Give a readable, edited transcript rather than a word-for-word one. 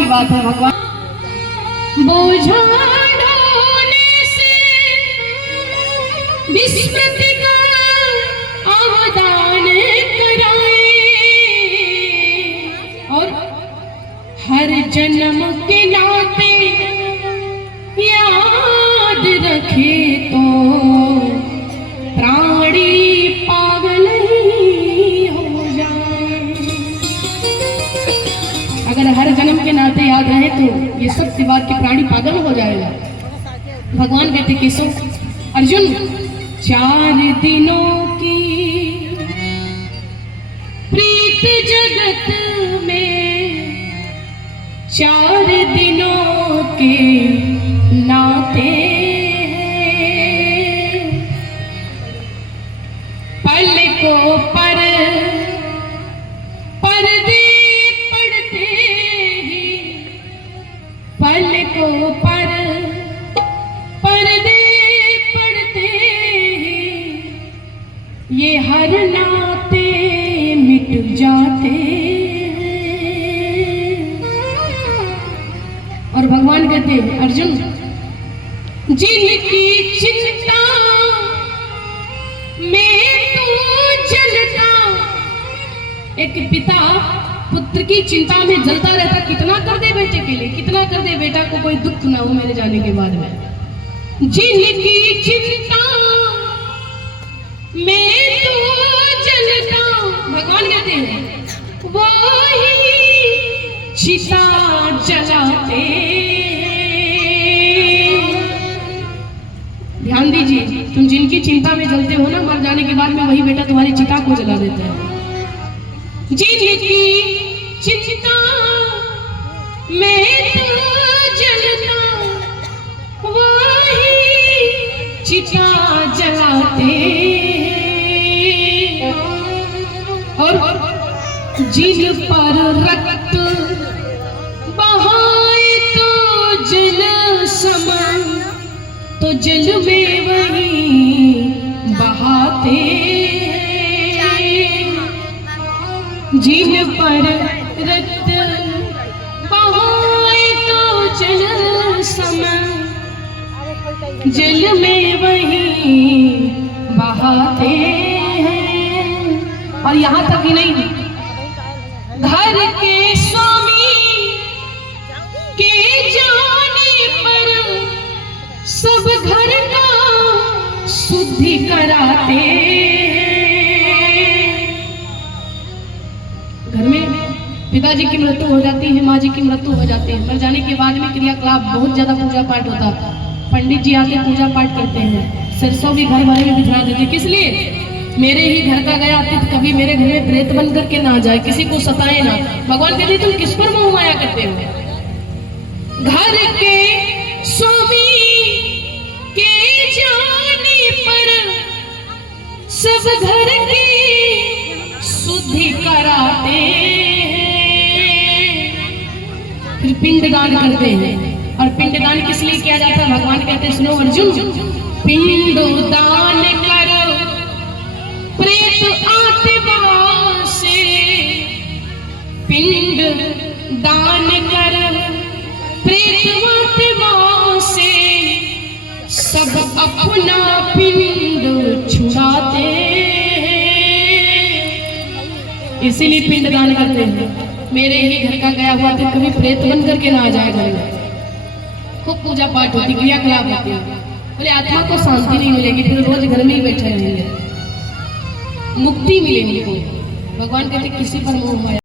की बात है भगवान। बोझा ढोने से विस्मृति का अवदान कराए और हर जन्म के नाते याद रखे तो प्राणी पागल ही हो जाए। अगर हर जन्म के नाते याद रहे तो ये सब बात के प्राणी पागल हो जाएगा। भगवान कहते किसो अर्जुन 4 दिनों की प्रीत जगत में 4 दिनों के नाते पलकों पर पर्दे पड़ते ही पलकों पर पर्दे पड़ते ही ये हर नाते मिट जाते हैं। और भगवान कहते हैं अर्जुन जिनकी चिंता में तू जलता, एक पिता पुत्र की चिंता में जलता रहता, कितना कर दे बेटे के लिए, कितना कर दे बेटा को कोई दुख ना हो मेरे जाने के बाद में। जिनकी चिंता में तू जलता, भगवान कहते हैं वो ही चिता जलाते। ध्यान दीजिए, तुम जिनकी चिंता में जलते हो ना, मर जाने के बाद में वही बेटा तुम्हारी चिता को जला देता है। जिनकी चिंता में तू जलता वही चिता जलाते। और जिन पर रक्त बहाए तो जल समान, तो जल में वही बहाते। जिन पर रक्त बहाए तो जल समान, जल में वही बहाते हैं। और यहाँ तक ही नहीं, घर के स्वामी के जाने पर सब घर का शुद्धि कराते। घर में पिताजी की मृत्यु हो जाती है, माँ जी की मृत्यु हो जाती है, मर जाने के बाद में क्रियाकलाप बहुत ज्यादा पूजा पाठ होता है। पंडित जी आके पूजा पाठ करते हैं, सरसों भी घर भरे में बिछा देते। किस लिए? मेरे ही घर का गया अतिथि कभी मेरे घर में प्रेत बन करके ना जाए, किसी को सताए ना। भगवान कहते तुम किस पर मोह माया करते हो? घर के स्वामी के जाने पर सब घर की शुद्धि कराते हैं। फिर पिंडदान करते हैं। और पिंडदान किस लिए किया जाता है? भगवान कहते हैं सुनो अर्जुन, पिंडदान करो प्रेत आत्मा से, पिंड दान कर प्रेत आत्मा से, सब अपना पिंड छुड़ाते हैं। इसीलिए पिंड दान करते हैं। मेरे ही घर का गया हुआ तो कभी प्रेत बन करके ना आ जाए घर में। खूब पूजा पाठ होती, क्रियाकलाप होती है। बोले आत्मा को शांति नहीं मिलेगी, फिर रोज घर में ही बैठे रहेंगे, मुक्ति मिलेगी। भगवान कहते किसी पर मोह माया